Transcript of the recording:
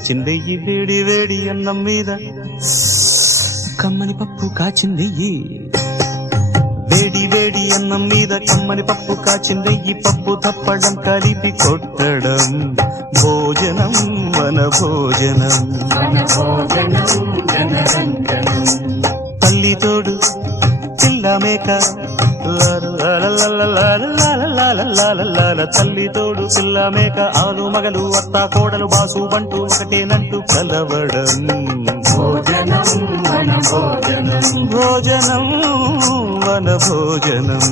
కాచిందెయ్యి వేడి వేడి అన్నం మీద కమ్మని పప్పు కాచిందెయ్యి వేడి వేడి అన్నం మీద కమ్మని పప్పు కాచిందెయ్యి పప్పు తప్పడం కలిపి కొట్టడం భోజనం మన భోజనం తల్లి తోడు పిల్ల మేక తల్లి తోడు పిల్ల మేక ఆలు మగలు అత్త కోడలు బాసు బంటూ ఒకటేనంటూ కలవడం భోజనం వన భోజనం